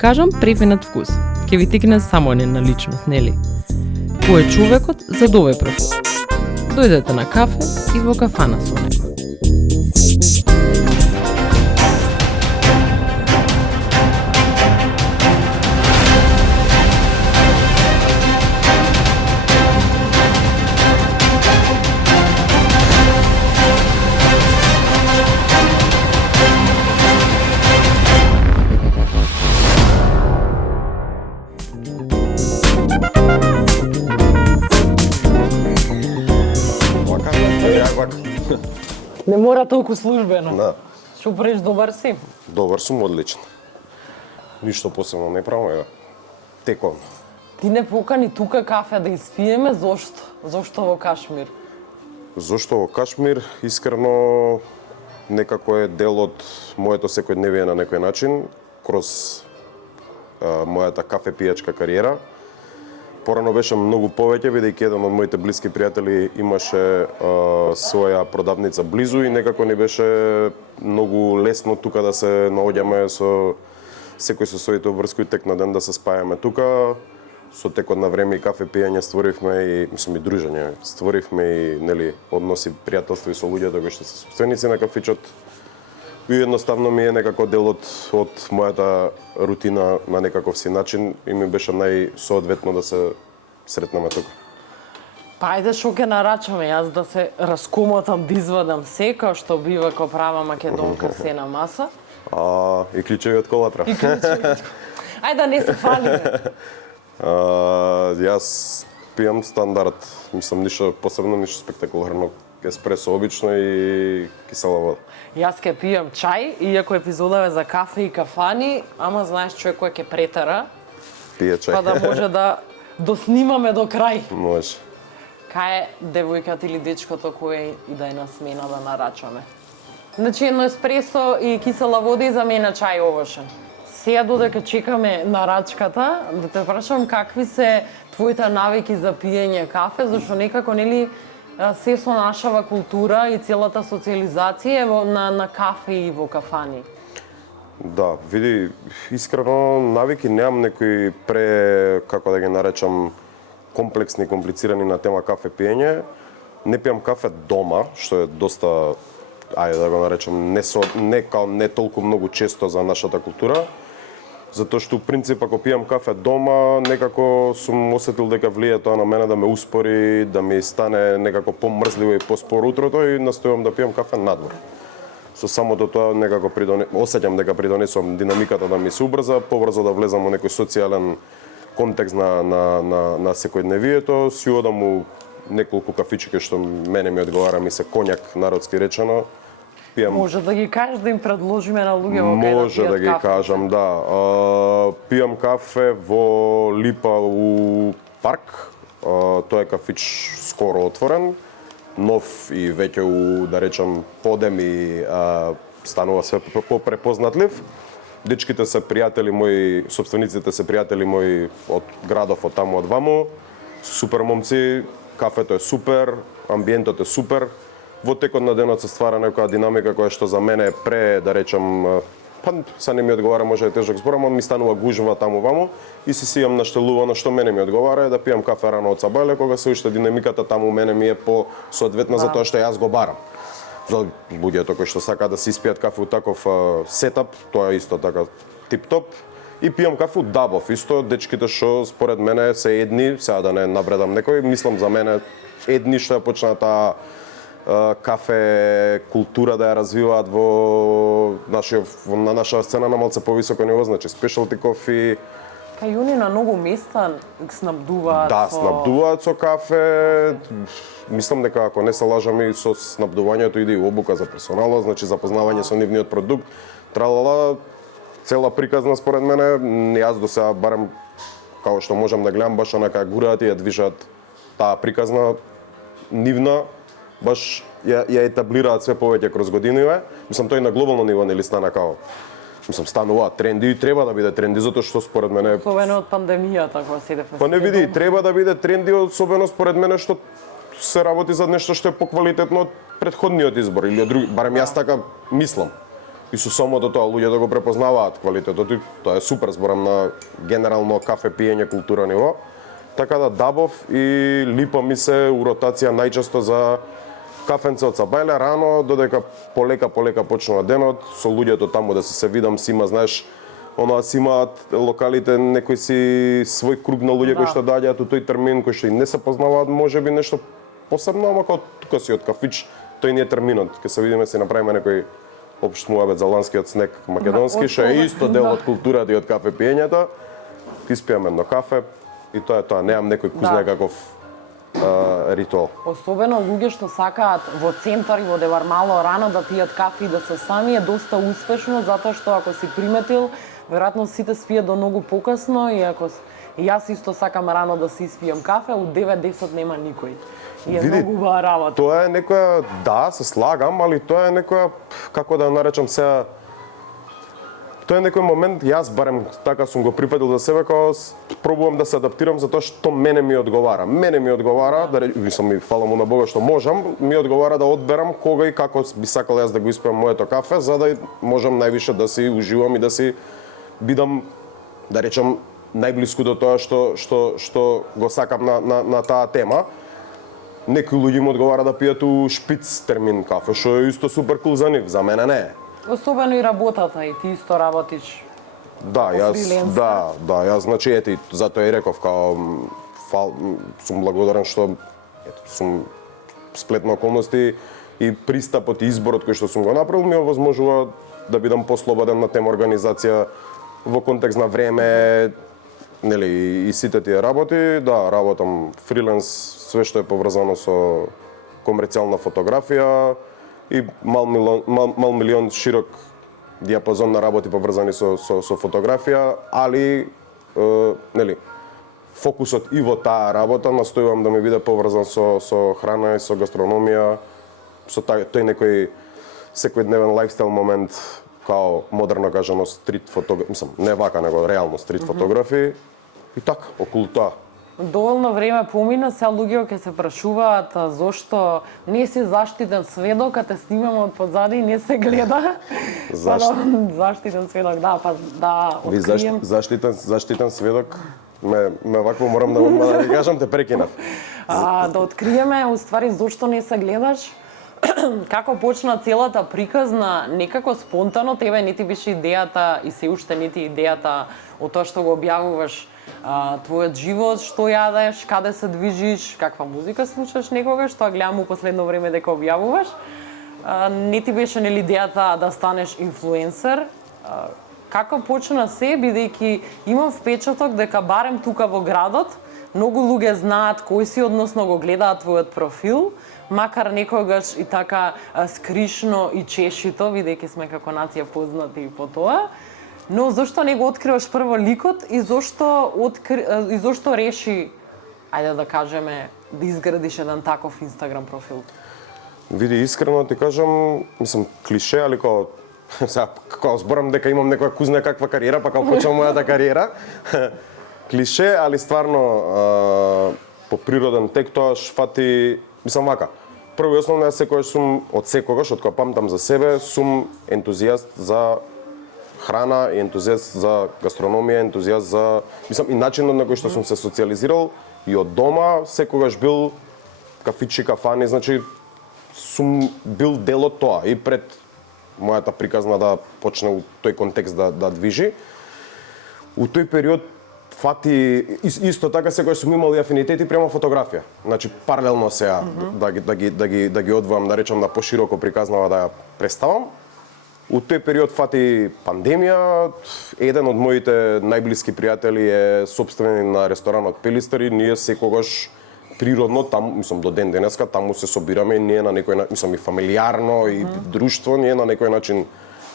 кажам префинет вкус. Ќе ви тикне само една личност, нели? Кој е човекот за овој профил? Дојдете на кафе и во кафана со него. Не мора толку службено. Да. Што правиш, добар си? Добар сум, одличен. Ништо посебно не правам, ева. Теком. Ти не покани тука кафе да испиеме, зошто? Зошто во Кашмир? Зошто во Кашмир, искрено, некако е дел од моето секојдневие на некој начин, кроз мојата кафе пијачка кариера. Порано беше многу повеќе, бидејќи еден од моите блиски пријатели имаше своја продавница близу и некако ни беше многу лесно тука да се наоѓаме со секој со своите обврски тек на ден да се спајаме тука. Со текот на време и кафе пиење створивме и дружење, створивме и нели односи пријателство и со луѓето кои што се сопственици на кафичот. И едноставно ми е некако дел од мојата рутина на некаков си начин и ми беше најсоодветно да се сретнеме тука. Па ајде шо ќе нарачаме, јас да се раскомотам, да извадам се, као што бива ко права македонка се на маса. И клучеви од колата. И клучеви. Ајде да не се фалиме. Јас пијам стандард, мислам ништо посебно, ништо спектакуларно. Еспресо обично и кисела вода. Јас ке пијам чај, иако епизодава за кафе и кафани, ама знаеш човек кој ќе претера, Пие чај. па да може да доснимаме до крај. Може. Кај е девојката или дечкото кој и да е на смена да нарачаме? Значи едно еспресо и кисела вода и за мене чај овошен. Сега додека чекаме нарачката, да те прашам какви се твоите навики за пиење кафе, зашто некако нели се со нашава култура и целата социализација на кафе и во кафани. Да, види, искрено навики немам некои како да ги наречам, комплексни, комплицирани на тема кафе пиење. Не пијам кафе дома, што е доста, ајде да го наречам, не толку многу често за нашата култура. Затоа што, принцип, ако пијам кафе дома, некако сум осетил дека влие тоа на мене да ме успори, да ми стане некако помрзливо и поспор утрото и настојувам да пијам кафе надвор. Со самото тоа некако осеќам дека придонесувам динамиката да ми се убрза, побрзо да влезам во некој социјален контекст на секојдневието, си одам у неколку кафички што мене ми одговара, ми се конјак, народски речено. Пијам... Може да ги кажеш да им предложиме на луѓе во кај да пијат кафе? Може да ги кажам, да. Пијам кафе во Липа у парк. Тоа е кафич скоро отворен, нов и веќе да речам подем и станува све попрепознатлив. Дечките се пријатели мои, собствениците се пријатели мои од градов, од таму од ваму. Супер момци, кафето е супер, амбиентот е супер. Во текот на денот се ствара некоја динамика која што за мене е да речам, па са не ми одговара, може е тежок збор, ама ми станува гужва таму ваму и си имам наштелувано што мене ми одговара е да пијам кафе рано од сабајле, кога се уште динамиката таму мене ми е по соодветна за тоа што јас го барам. За луѓето кои што сакаат да се испијат кафе у таков сетап, тоа е исто така тип-топ. И пијам кафе у Дабов, исто дечките што според мене се едни, сега да не навредам некој, мислам за мене едни што ја почнаа таа кафе култура да ја развиваат на наша сцена на малце повисоко ниво, значи спешалти кофи. Кај они на многу места снабдуваат Да, снабдуваат со кафе. Мислам дека ако не се лажам и со снабдувањето иде и обука за персонала, значи запознавање со нивниот продукт. Тралала, цела приказна според мене, јас до сега барем као што можам да гледам баш онака гураат и ја движат таа приказна нивна, баш ја етаблираат све повеќе кроз годиниве. Мислам тој на глобално ниво нели стана као стануваат тренди и треба да биде тренди затоа што според мене особено од пандемијата кога се иде Па не види, треба да биде тренди особено според мене што се работи за нешто што е поквалитетно од претходниот избор или од други, барем јас така мислам. и со самото тоа луѓето го препознаваат квалитетот и тоа е супер, зборам на генерално кафе пиење култура ниво. Така да дабов и липа ми се у ротација најчесто за кафенце од Сабајле рано, додека полека почнува денот, со луѓето таму да се видам, си има, знаеш, онаа си имаат локалите некои си свој круг на луѓе кои што доаѓаат у тој термин, кои што и не се познаваат, можеби нешто посебно, ама како тука си од кафич, тој не е терминот. Ке се видиме, си направиме некој општ муабет за ланскиот снег македонски, што е исто дел од културата и од кафе пиењето. Ти спијам едно кафе и тоа е тоа, немам некој кузне каков ритуал. Особено луѓе што сакаат во центар и во Девармало рано да пијат кафе и да се сами е доста успешно, затоа што ако си приметил, веројатно сите спијат до многу покасно и и јас исто сакам рано да си испијам кафе, у 9-10 нема никој. И е многу убава работа. Тоа е некоја, да, се слагам, али тоа е некоја, како да наречам сега, тоа е некој момент, јас барем така сум го прифатил за себе, као пробувам да се адаптирам затоа што мене ми одговара. Мене ми одговара, мислам ми фала му на Бога што можам, ми одговара да одберам кога и како би сакал јас да го испијам моето кафе, за да можам највише да си уживам и да си бидам, да речам, најблиску до тоа што го сакам на таа тема. Некои луѓе му одговара да пијат у шпиц термин кафе, што е исто супер кул за нив, за мене не е. Особено и работата, и ти исто работиш. Да, јас значи ети, затоа и реков као сум благодарен што сум сплет на околности и пристапот и изборот кој што сум го направил ми овозможува да бидам послободен на тема организација во контекст на време, нели, и сите тие работи. Да, работам фриленс, све што е поврзано со комерцијална фотографија и мал милион широк диапазон на работи поврзани со фотографија, али нели, фокусот и во таа работа настојувам да ми биде поврзан со храна и со гастрономија, со тој некој секојдневен лајфстайл момент, као модерно кажано стрит фотографи, мислам, не вака, него реално стрит фотографи и така, околу тоа. Доволно време помина, сега луѓе ќе се прашуваат зошто не си заштитен сведок, а те снимаме од позади и не се гледа. Зашто? Заштитен сведок, да, па да открием. Заштитен сведок, ме вакво морам да ви кажам, те прекинав. Да откриеме, уствари, зошто не се гледаш? Како почна целата приказна, некако спонтано, тебе не ти беше идејата и се уште не ти идејата од тоа што го објавуваш твојот живот, што јадеш, каде се движиш, каква музика слушаш некогаш, тоа гледам у последно време дека објавуваш. Не ти беше нели идејата да станеш инфлуенсер? Како почна се, бидејќи имам впечаток дека барем тука во градот, многу луѓе знаат кој си, односно го гледаат твојот профил, макар некогаш и така скришно и чешито, бидејќи сме како нација познати по тоа. Но зошто не го откриваш прво ликот и зошто реши, ајде да кажеме, да изградиш еден таков Инстаграм профил? Види, искрено ти кажам, мислам, клише, али као зборам дека имам некоја кузна каква кариера, па као почнам мојата кариера. Клише, али стварно по природен тек тоа фати, мислам вака. Прво и основно јас секогаш сум од кога памтам за себе, сум ентузијаст за храна и ентузијаст за гастрономија, ентузијаст за, мислам, и начинот на кој што сум се социјализирал и од дома секогаш бил кафичи, кафани, значи сум бил дел од тоа и пред мојата приказна да почне у тој контекст да движи. У тој период фати исто така секогаш сум имал и афинитети према фотографија. Значи паралелно сега да ги одвоам, да речам, на пошироко приказнава да ја представам. У тој период фати пандемија, еден од моите најблиски пријатели е сопственик на ресторанот Пелистер и ние секогаш природно таму, мислам до ден денеска, таму се собираме и ние на некој начин, мислам и фамилиарно и друштво, ние на некој начин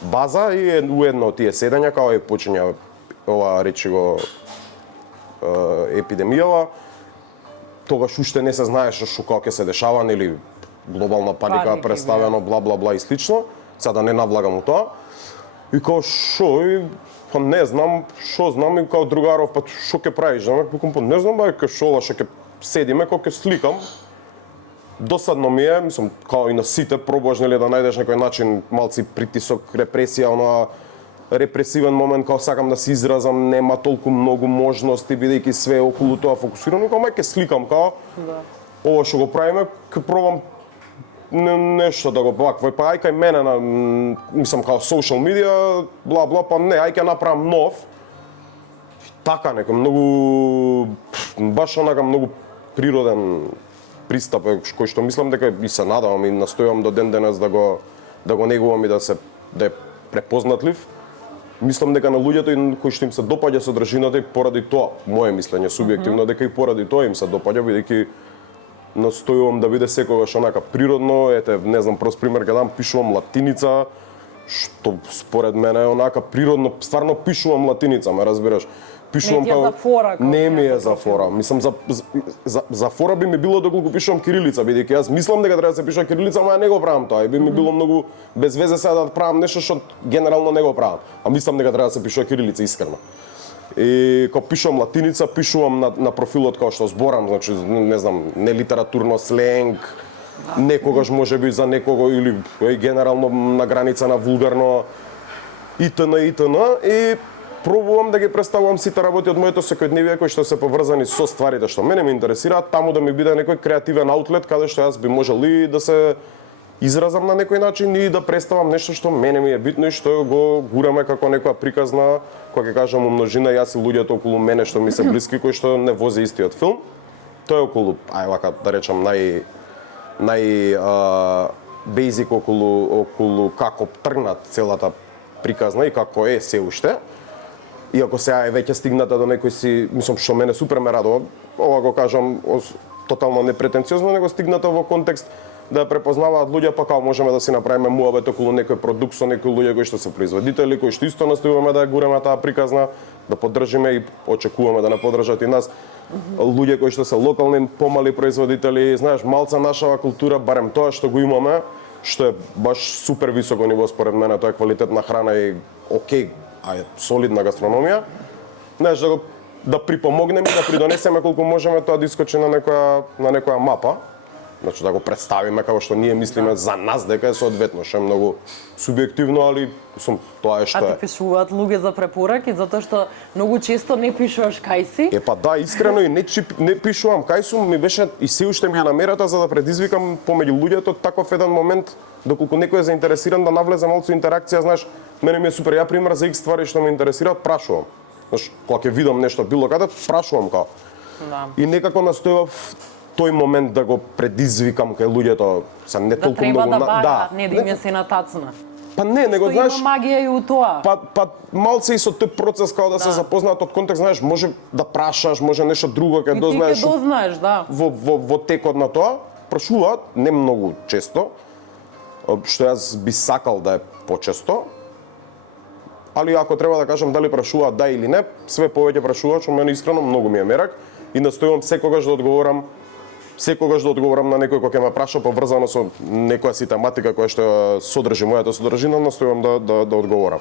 база и у едно од тие седења као е почиња ова речи го епидемијава. Тогаш уште не се знаеше што како ќе се дешава, нели глобална паника представено бла бла бла и слично. Сега да не навлагам у тоа. И као шо, па не знам, шо знам, и као другаров, па шо ќе правиш? Па не знам, бе, ке шо, ше ќе седиме, као ќе сликам. досадно ми е, мислам, као и на сите, пробуваш нели да најдеш некој начин, малци притисок, репресија, онаа репресивен момент, као сакам да се изразам, нема толку многу можности, бидејќи све околу тоа фокусирано, као мај ке сликам, као ова што го правиме, ке пробам нешто да го вакво, па ај кај мене на, мислам, као social media, бла бла, па не, ај ке направам нов, така некој многу, баш онака многу природен пристап, кој што мислам дека и се надавам и настојувам до ден денес да го негувам и да е препознатлив. Мислам дека на луѓето кои што им се допаѓа содржината и поради тоа, мое мислење субјективно, дека и поради тоа им се допаѓа, бидејќи настојувам да биде секогаш онака природно, ете, не знам, прост пример ќе дам, пишувам латиница, што според мене е онака природно, стварно пишувам латиница, ме разбираш? Пишувам не ти е за фора, не ми е за фора. Мислам за фора би ми било доколку пишувам кирилица, бидејќи јас мислам дека треба да се пише кирилица, ама ја не го правам тоа и би ми било многу без везе сега да правам нешто што генерално не го правам. А мислам дека треба да се пише кирилица искрено. И кога пишувам латиница, пишувам на профилот као што зборам, значи не знам, не литературно сленг, некогаш можеби за некого или генерално на граница на вулгарно итн. И пробувам да ги представувам сите работи од моето секојдневие кои што се поврзани со стварите што мене ме интересираат, таму да ми биде некој креативен аутлет каде што јас би можел и да се изразам на некој начин и да представам нешто што мене ми е битно и што го гураме како некоја приказна, кога ќе кажам умножина, јас и луѓето околу мене што ми се блиски кои што не вози истиот филм. Тоа е околу, ај вака да речам бейзик околу како тргнат целата приказна и како е се уште. Иако сега е веќе стигната до некој си, мислам што мене супер ме радува, ова го кажам тотално непретенциозно, него стигната во контекст да ја препознаваат луѓе, па као можеме да си направиме муабет околу некој продукт со некои луѓе кои што се производители, кои што исто настојуваме да ја гураме таа приказна, да поддржиме и очекуваме да не поддржат и нас. Луѓе кои што се локални, помали производители, знаеш, малца нашава култура, барем тоа што го имаме, што е баш супер високо ниво според мене, тоа е квалитетна храна и окей, солидна гастрономија. Знаеш, да припомогнеме, да придонесеме колку можеме тоа да искочи на некоја мапа. Значи да го представиме како што ние мислиме за нас дека е соодветно, што е многу субјективно, али тоа е што е. А ти пишуваат луѓе за препораки затоа што многу често не пишуваш кај си? Па да, искрено и не пишувам кај сум, ми беше и се уште ми е намерата за да предизвикам помеѓу луѓето таков еден момент доколку некој е заинтересиран да навлезе малку интеракција, знаеш, мене ми е супер, ја пример за X ствари што ме интересираат, прашувам. Знаеш, кога ќе видам нешто било каде, прашувам као. Да. И некако настојав тој момент да го предизвикам кај луѓето, се не толку треба многу да бараат, не да им е се натацна. Па не, него знаеш, има магија и у тоа. Па малце и со тој процес као да се запознаат од контекст, знаеш, може да прашаш, може нешто друго ќе дознаеш. И ти ќе дознаеш, да. Во текот на тоа, прашуваат, не многу често, што јас би сакал да е почесто. Али ако треба да кажам дали прашуваат да или не, све повеќе прашуваат, што мене искрено многу ми е мерак и настојувам секогаш да одговорам на некој кој ќе ме праша поврзано со некоја си тематика која што содржи мојата содржина, настојувам да одговорам.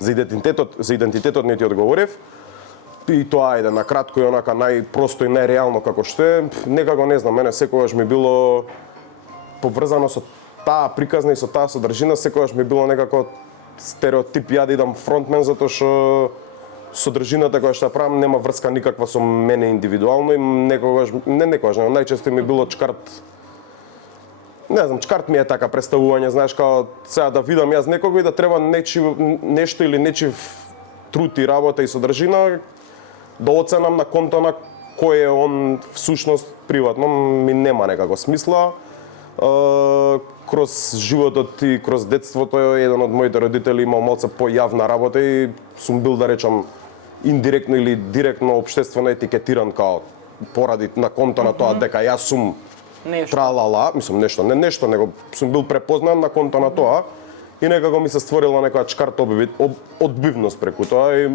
За идентитетот не ти одговорив. И тоа ајде на кратко и онака најпросто и најреално како што е, некако не знам, мене секогаш ми било поврзано со таа приказна и со таа содржина, секогаш ми било некако стереотип ја да идам фронтмен затоа што содржината која што ја правам нема врска никаква со мене индивидуално и најчесто ми било чкарт. Не знам, чкарт ми е така представување, знаеш, као сега да видам јас некого и да треба нешто или нечив труд и работа и содржина да оценам на конто на кој е он всушност приватно, ми нема некако смисла. Кроз животот и кроз детството еден од моите родители имал малце појавна работа и сум бил да речам индиректно или директно општествено етикетиран као поради на конто на тоа дека јас сум тралала, мислам нешто, него сум бил препознан на конто на тоа и некако ми се створила некоја чкарта одбивност преку тоа и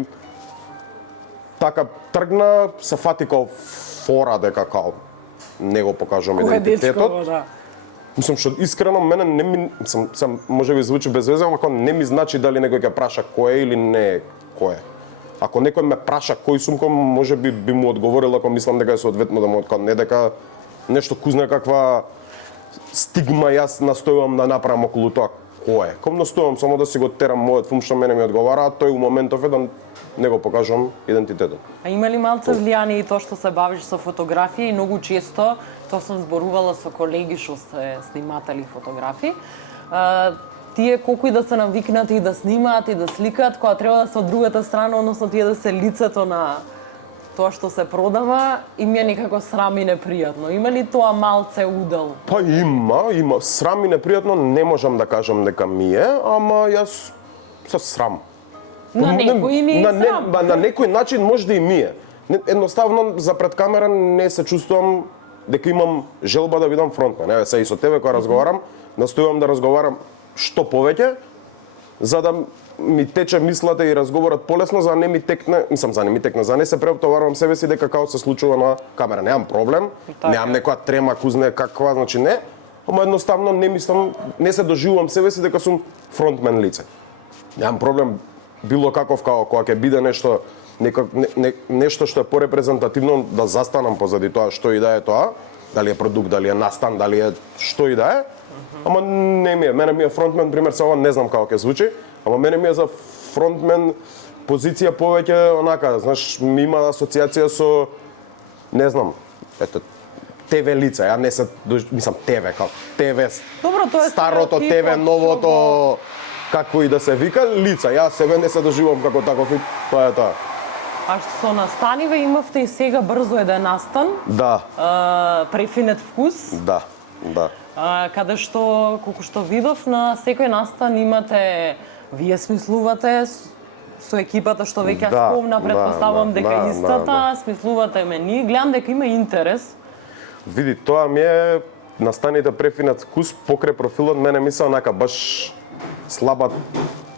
така тргна, се фати као фора дека као не го покажувам идентитетот. Мислам што искрено мене не ми сам можеби звучи без веза, ама не ми значи дали некој ќе праша кој е или не е кој е. Ако некој ме праша кој сум, можеби би му одговорил ако мислам дека е соодветно да му откажам, не дека нешто кузна каква стигма јас настојувам да направам околу тоа кој е. Ком настојувам само да си го терам мојот филм што мене ми одговара, а тој у моментов е да не го покажам идентитетот. А има ли малце влијание и тоа што се бавиш со фотографија и многу често, тоа сум зборувала со колеги што се сниматели фотографи, тие колку и да се навикнати и да снимаат и да сликаат, кога треба да се од другата страна, односно тие да се лицето на тоа што се продава, им е некако срам и непријатно. Има ли тоа малце удел? Па има. Срам и непријатно не можам да кажам дека ми е, ама јас се срам. На некој не е срам. На некој начин може да и ми е. Едноставно за пред камера не се чувствувам дека имам желба да бидам фронтмен. Еве се и со тебе кога разговарам, настојувам да разговарам што повеќе, за да ми тече мислата и разговорот полесно, за да не ми текне, за да не се преоптоварувам себе си дека као се случува на камера. Немам проблем, немам некоја трема, кузне каква, значи не, ама едноставно не мислам, не се доживувам себе си дека сум фронтмен лице. Немам проблем било каков као кога ќе биде нешто нешто што е порепрезентативно да застанам позади тоа што и да е тоа, дали е продукт, дали е настан, дали е што и да е. Ама не ми е, мене ми е фронтмен, пример се ова не знам како ќе звучи, ама мене ми е за фронтмен позиција повеќе онака, знаеш, ми има асоциација со не знам, ето ТВ лица, ја не се мислам ТВ како ТВ. Добро, тоа е старото ТВ, новото како и да се вика лица. Јас себе не се доживувам како таков и тоа е тоа. А со настаниве имавте и сега брзо еден настан. Да. Префинет вкус. Да. Каде што, колку што видов, на секој настан имате, вие смислувате со екипата што веќе спомна, предпоставувам дека истата, смислувате мени, гледам дека има интерес. Види, тоа ми е настаните префинет вкус покрај профилот, мене ми се онака баш слаба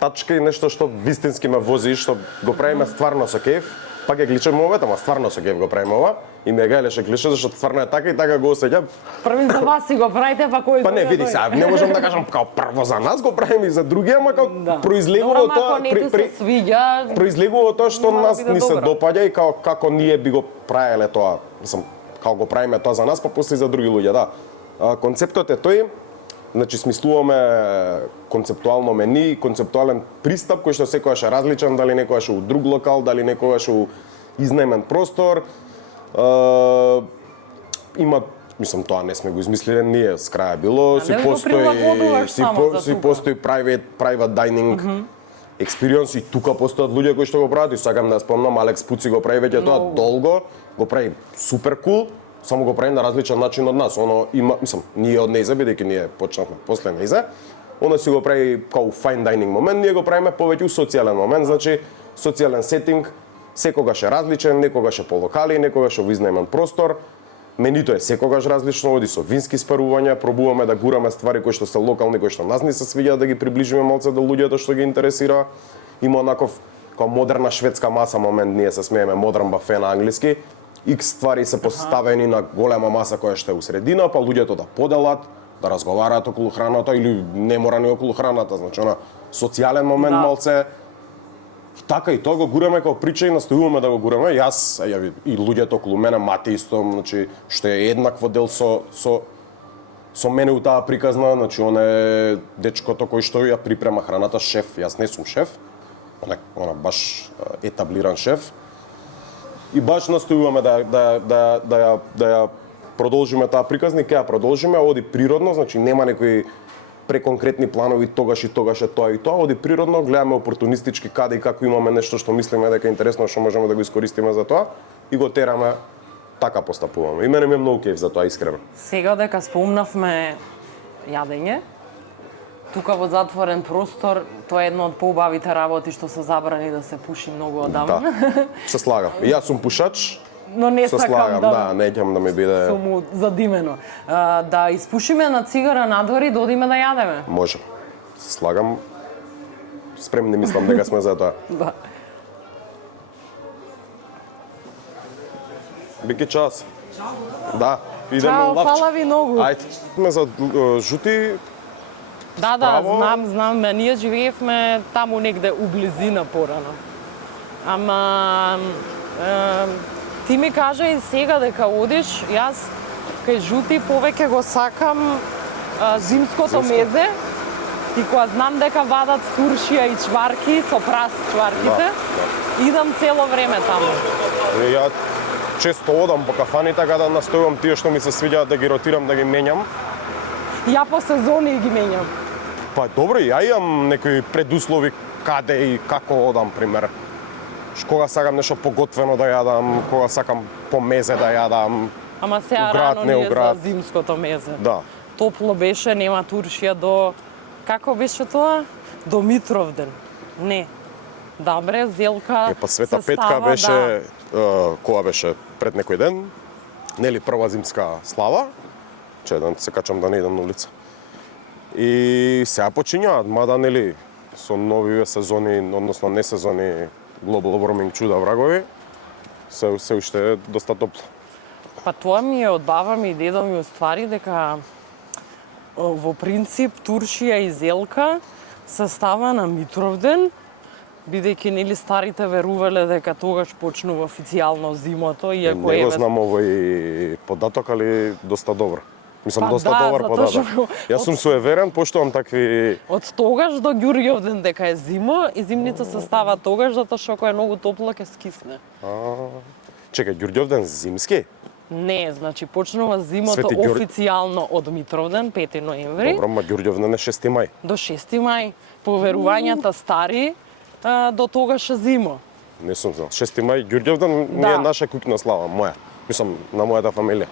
тачка и нешто што вистински ме вози, што го правиме стварно со кеф. Пак е клише мовет, ама стварно со кеф го правиме ова. И ме гајлеше клише, зашто стварно е така и така го осеќам. Првин за вас си го правите, па кој Па не, види сега, не можам да кажам као прво за нас го правиме и за други, ама као произлегува тоа, произлегува тоа што нас ни се допаѓа и као како ние би го правеле тоа. Мислам, као го правиме тоа за нас, па после и за други луѓе, да. Концептот е тој. Значи, смислуваме концептуално мени, концептуален пристап кој што секогаш е различен, дали некогаш е у друг локал, дали некогаш е у изнаемен простор. Има, мислам, тоа не сме го измислиле ние, с краја било, си постои private dining experience и тука постојат луѓе кои што го прават и сакам да спомнам, Алекс Пуци го прави веќе тоа долго, го прави супер кул. Само го правим на различен начин од нас. Оно има, мислам, ние од Нејзе, бидејќи ние почнавме после Нејзе, оно си го прави као fine dining момент, ние го правиме повеќе у социјален момент, значи социјален сетинг, секогаш е различен, некогаш е по локали, некогаш е во изнаемен простор. Менито е секогаш различно, оди со вински спарувања, пробуваме да гураме ствари кои што се локални, кои што нас не се свиѓаат, да ги приближиме малце до луѓето што ги интересира. Има онаков као модерна шведска маса момент, ние се смееме модерн бафе на англиски. Икс ствари се поставени на голема маса која што е у средина, па луѓето да поделат, да разговараат околу храната или не мора ни околу храната, значи на социјален момент малце. И така и тоа го гураме како прича и настојуваме да го гураме. Јас и луѓето околу мене, Мати исто, значи што е еднакво дел со мене у таа приказна, значи он е дечкото кој што ја припрема храната, шеф. Јас не сум шеф. Она баш етаблиран шеф. И баш настојуваме да ја продолжиме таа приказна и ќе ја продолжиме, оди природно, значи нема некои преконкретни планови тогаш е тоа и тоа, оди природно, гледаме опортунистички каде и како имаме нешто што мислиме дека е интересно, што можеме да го искористиме за тоа и го тераме, така постапуваме. И мене ми е многу кеф за тоа, искрено. Сега дека спомнавме јадење, тука во затворен простор, тоа е едно од поубавите работи што се забрани да се пуши многу одамна. Да, се слагам. Јас сум пушач, но не сакам да неќам да ми биде сум задимено. Да испушиме на цигара надвор и да одиме да јадеме. Може. Се слагам. Спремни мислам дека сме за тоа. Да. Бике час. Да, идеме Чао, лавче. фала ви многу. Ајде, ме за жути. Да, знам, ние живеевме таму негде у близина порано. Ама ти ми кажа и сега дека одиш, јас кај жути повеќе го сакам зимското мезе. И кога знам дека вадат туршија и чварки, со прас чварките, идам цело време таму. Ја често одам по кафани, така да настојувам тие што ми се свиѓаат да ги ротирам, да ги менјам. Ја по сезони ги менјам. Па добро, ја имам некои предуслови каде и како одам, пример. Кога сакам нешто поготвено да јадам, кога сакам по мезе да јадам. Ама сега град, рано не ние у град. за зимското мезе. Да. Топло беше, нема туршија до... Како беше тоа? До Митровден. Не. Добре, Зелка Па Света се Петка става, беше, кога беше пред некој ден, нели прва зимска слава, че да се качам да не идам на улица. И сега почињаат, мада нели со новиве сезони, односно не сезони, global warming чуда врагови, се уште е доста топло. Па тоа ми е од баба ми и дедо ми уствари дека во принцип туршија и зелка се става на Митровден, бидејќи нели старите верувале дека тогаш почнува официјално зимото, иако Не го знам овој податок, али доста добро. Мислам, Па доста да, добар затоа податок. што- Јас сум суеверен, поштувам такви... Од тогаш до Ѓурѓовден дека е зима и зимните се става тогаш затоа што кога е многу топло ќе скисне. Чекај, Ѓурѓовден зимски? Не, значи почнува зимото Свети Ѓур- официјално од Митровден, 5 ноември, Добро, ма Ѓурѓовден е 6 мај. до 6 мај. Поверувањата стари, до тогаш е зима. Не сум знал. 6 мај Ѓурѓовден не Да. е наша куќна слава, моја. Мислам, на мојата фамилија.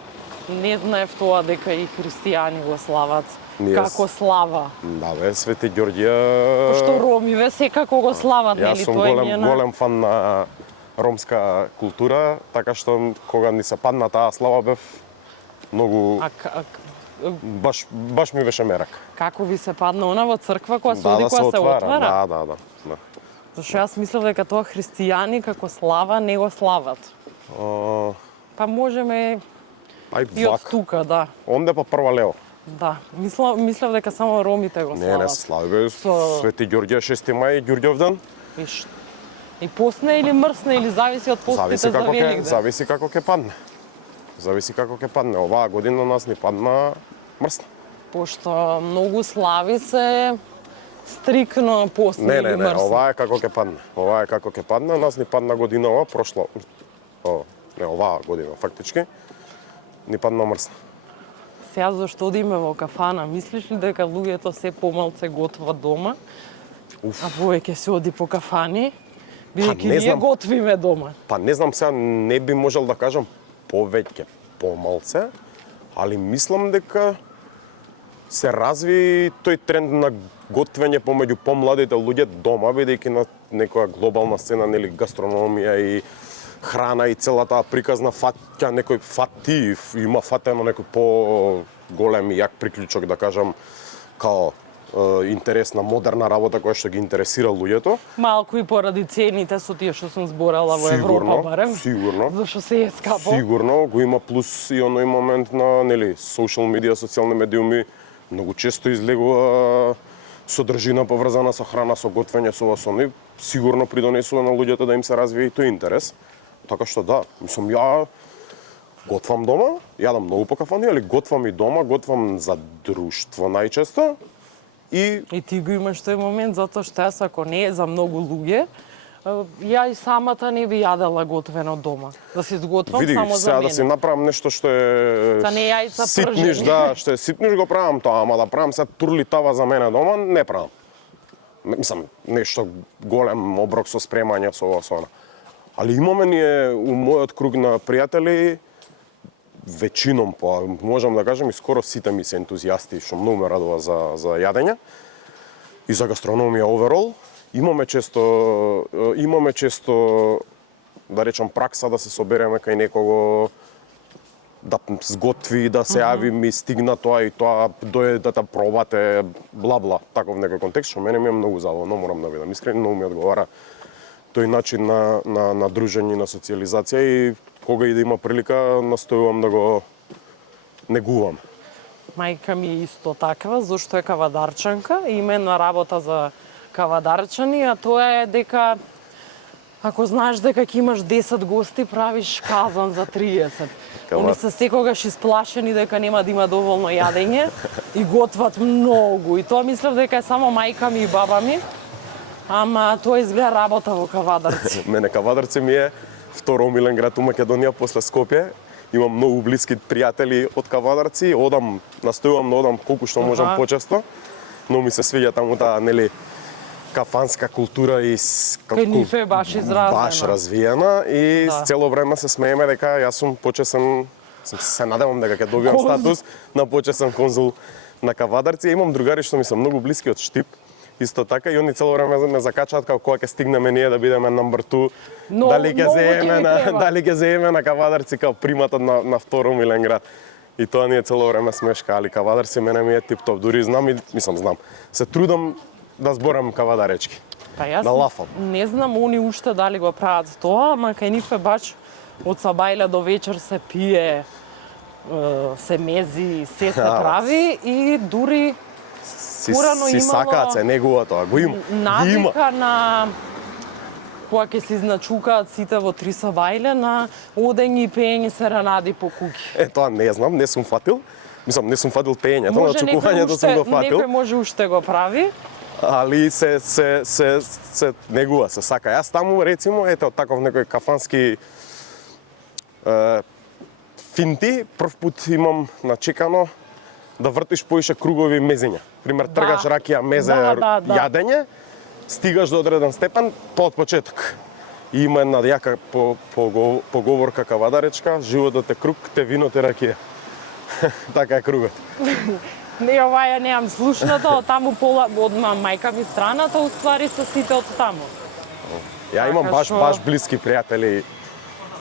Не знаев тоа дека и христијани го слават Ние како слава. Да бе, Свети Ѓорѓија... Пошто ромиве секако го слават, Јас нели сум тоа е голем, njena- голем фан на ромска култура, така што кога ни се падна таа слава бев многу баш ми беше мерак. како ви се падна она во црква кога се оди да кога се отвара? Да. Зашто јас мислев дека тоа христијани како слава не го слават. А, Па можеме ај и од вак. тука, да. Онде па прва лево. Да, мислев дека само ромите го слават. Не се слави бе. Со- Свети Ѓорѓија 6 мај Ѓурѓовден. И посне или мрсне или зависи од постите Зависи за како ќе Великден. зависи како ќе падне. Зависи како ќе падне. Оваа година нас ни падна мрсна. Пошто многу слави се стрикно посне Не, или мрсне. ова е како ќе падне. Ова е како ќе падне, нас ни падна годинава, прошла. Не, оваа година фактички ни падна мрсна. Сега зашто одиме во кафана, мислиш ли дека луѓето се помалце готват дома? А повеќе се оди по кафани? Бидејќи не ние знам. готвиме дома. Па не знам сега, не би можел да кажам повеќе, помалце, али мислам дека се разви тој тренд на готвење помеѓу помладите луѓе дома, бидејќи на некоја глобална сцена, нели гастрономија и храна и целата таа приказна фаќа некој фати, има фатено некој по голем и јак приклучок, да кажам, као интересна, модерна работа која што ги интересира луѓето. Малку и поради цените со тие што сум зборала во Сигурно, Европа барем. сигурно. Зашто се е скапо. Сигурно, го има плюс и оној момент на, нели, социјал медија, социјални медиуми, многу често излегува содржина поврзана со храна, со готвење, со осони, сигурно придонесува на луѓето да им се развие и тој интерес. Така што да, мислам, ја готвам дома, јадам многу по кафани, али готвам и дома, готвам за друштво најчесто. И И го имаш тој момент, затоа што јас ако не е за многу луѓе, ја и самата не би јадела готвено дома. Да се изготвам види, само за сега мене. да си направам нешто што е Та не јајца ситниш, пржени. да, што е ситниш го правам тоа, ама да правам се турли тава за мене дома, не правам. Мислам, нешто голем оброк со спремање со ова со она. Али имаме ние у мојот круг на пријатели веćinom, можам да кажам и скоро сите ми се ентузијасти, што многу ме радува за јадење и за гастрономија оверол. Имаме често да речам пракса да се собереме кај некого да сготви, да се јави, ми стигна тоа и тоа, дојдете, пробате, бла-бла, таков некој контекст, што мене ми е многу забавно, морам да бидам искрен, многу ми одговара тој начин на дружење, на социјализација и кога и да има прилика, настојувам да го негувам. Мајка ми е исто таква, зашто е кавадарчанка и има една работа за кавадарчани, а тоа е дека Ако знаеш дека ќе имаш 10 гости, правиш казан за 30. Они се секогаш исплашени дека нема да има доволно јадење и готват многу. И тоа мислев дека е само мајка ми и баба ми. Ама тоа изгледа работа во Кавадарци. Мене Кавадарци ми е второ омилен град у Македонија после Скопје. Имам многу блиски пријатели од Кавадарци, настојувам да одам колку што можам почесто, но ми се свиѓа таму таа, нели, кафанска култура и Кај нив е баш изразена. Баш развиена и Да. цело време се смееме дека јас сум почесен, се надевам дека ќе добиам Конзул. статус на почесен конзул на Кавадарци. Имам другари што ми се многу блиски од Штип, исто така, и они цело време ме закачаат како кога ќе стигнеме ние да бидеме number 2, Но дали ќе многу ќе земеме ви на треба. дали ќе земеме на Кавадарци као приматот на второ милен град. И тоа ни е цело време смешка, али Кавадарци мене ми е тип-топ. Дури знам и знам. Се трудам да зборам кавадаречки. Па јас Да лафам. не знам они уште дали го прават тоа, ама кај нив е баш од сабајле до вечер се пие, се мези, се прави и дури Урано си имало сакаат се негува тоа, го има. Ги има. навика на кога ќе се изначукаат сите во три сабајле на одење и пеење серенади по куќи. Тоа не знам, не сум фатил. Мислам, не сум фатил пеењето, на Може некој чукувањето сум го фатил. некој може уште го прави. Али се негува, се сака. Јас таму рецимо ете од таков некој кафански финти, прв пат имам начекано да вртиш поише кругови мезења. Пример, тргаш ракија, мезе, Да. јадење, стигаш до одреден степен, па од почеток. И има една јака поговорка кавадаречка, животот е круг, те вино те ракија. Така е кругот. Не, ова ја неам слушната, од таму пола од мајка ми страната, уствари се сите од таму. Ја имам Така што- баш блиски пријатели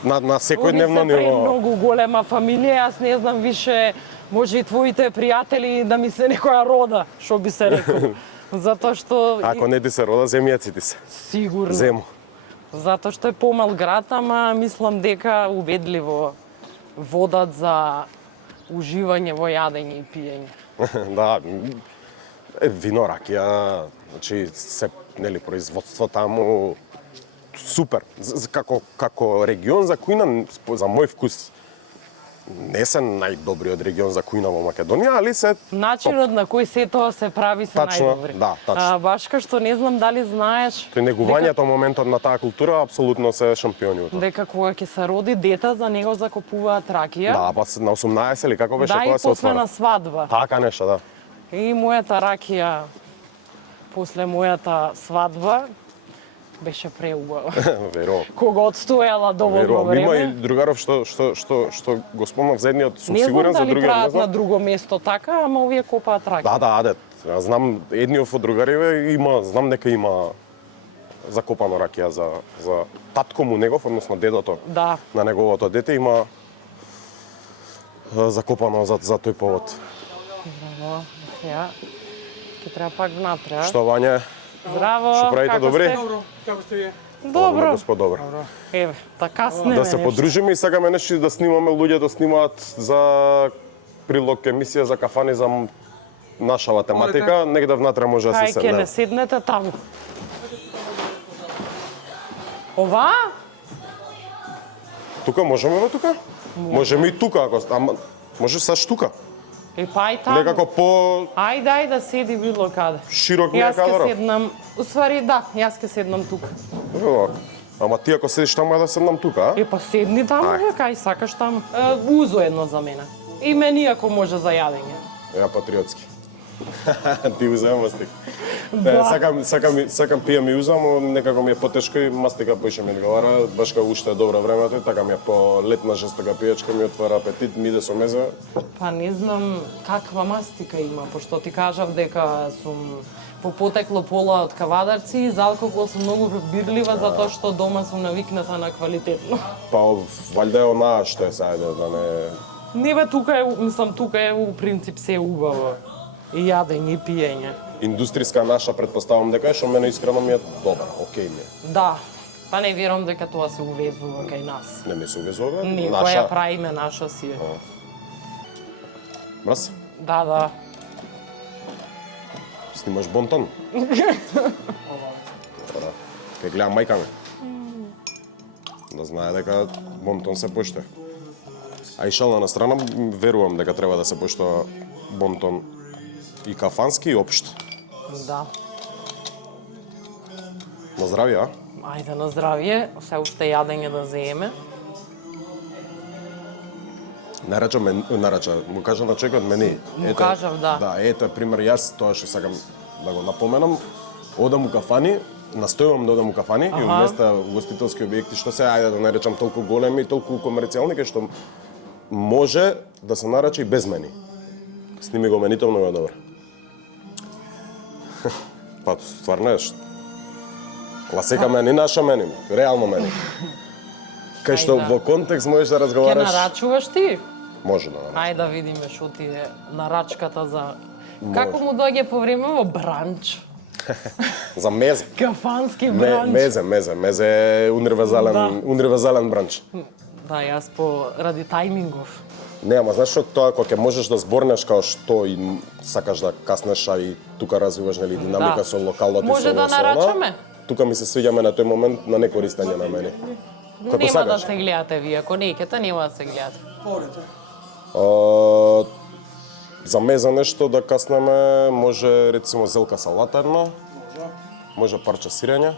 на секојдневно Они се ниво. многу голема фамилија, јас не знам више, може и твоите пријатели да ми се некоја рода, што би се рекол. Затоа што Ако не ти се рода, земјаци ти се. сигурно. Земо. Затоа што е помал град, ама мислам дека убедливо водат за уживање во јадење и пиење. Да, вино, ракија, значи се нели производство таму супер. Како регион за кујна, за мој вкус, не се најдобриот регион за кујна во Македонија, али се Начинот на кој се тоа се прави се Тачно, најдобри. да, тачно. Баш кај што не знам дали знаеш при негувањето моментот на таа култура апсолутно се шампиони во тоа. дека кога ќе се роди дете за него закупуваат ракија. Да, па на 18 или како беше Да, и тоа се после отвара. на свадба. Така нешто, да. И мојата ракија после мојата свадба беше преубава. Верувам. Кога одстоела доволно Верувам. Има и време. другаров што го спомнав за едниот, сум Не знам сигурен за дали другиот, не прават на знам. друго место така, ама овие копаат ракија. Да, адет. Јас знам едниот од другариве знам дека има закопано ракија за татко му негов, односно дедото Да. на неговото дете има закопано за тој повод. Здраво, сега ќе треба пак внатре, а? Што Вања, Здраво, што правите, како добри? сте? Добро, како сте вие? Добро. Господ, добро. Еве, така снеме Да се нешто. подружиме и сакаме нешто да снимаме, луѓе да снимаат за прилог емисија за кафани за нашава тематика, негде внатре може да Кај се ќе не седне. седнете таму. Ова? Тука можеме во тука? Можеме и тука ако ама може саш тука. Па и таму. Некако по Ајде, седи било каде. широк ми е Јас ќе кадров. седнам, уствари да, јас ќе седнам тука. Вака. Ама ти ако седиш таму, ја да седнам тука, а? Па седни таму, Ај. кај сакаш таму. Узо едно за мене. И мени ако може за јадење. Ја патриотски. Ти уземам мастик. Да. Сакам пијам и узам, но некако ми е потешко и мастика поише ми одговара, баш кога уште е добро времето и така ми е по летна жестока пијачка ми отвара апетит, ми иде со мезе. Па не знам каква мастика има, пошто ти кажав дека сум по потекло пола од Кавадарци и за алкохол сум многу бирлива затоа што дома сум навикната на квалитетно. Па валјда е онаа што е сајде, да не... Не бе, тука е, мислам, тука е у принцип се убаво. И јадење и пиење. Индустријска наша предпоставам дека е, што мене искрено ми е добра, окей ми е. Да, па не верувам дека тоа се увезува кај нас. Не ми се увезува, Не, наша... која правиме наша си е. Мраз, Да, да. снимаш бонтон? Добра. Ке гледам мајка ми. да знае дека бонтон се поштува. А и шала на страна, верувам дека треба да се поштува бонтон и кафански и општо. Да. На здравје, а? Ајде на здравје, се уште јадење да земе. Нарача, му кажа на човекот мени. Му кажав, да. Да, ето пример, јас тоа што сакам да го напоменам, одам у кафани, настојувам да одам у кафани и у места угостителски објекти што се, ајде да наречам толку големи и толку комерцијални, кај што може да се нарача и без мени. Сними го менито, многу е добро. Па, стварно е, класика мени, наша мени, реално мени. Кај што во контекст можеш да Ке разговараш... нарачуваш ти? Може да нарачам. Ајде да видиме што ти е нарачката за... Како му доаѓа по време во бранч? За мезе. Кафански бранч. Мезе е универзален бранч. Да, јас ради тајмингов. Не, ама знаеш што тоа кога ќе можеш да зборнеш као што и сакаш да каснеш, а и тука развиваш нели динамика со локалот и со Може да со она, нарачаме? Тука ми се свиѓаме на тој момент на некористење на мене. Како Нема сакаш. да се гледате вие, ако не икете, нема да се гледате. За меза нешто да каснеме, може рецимо зелка салата едно. Може парче сирење.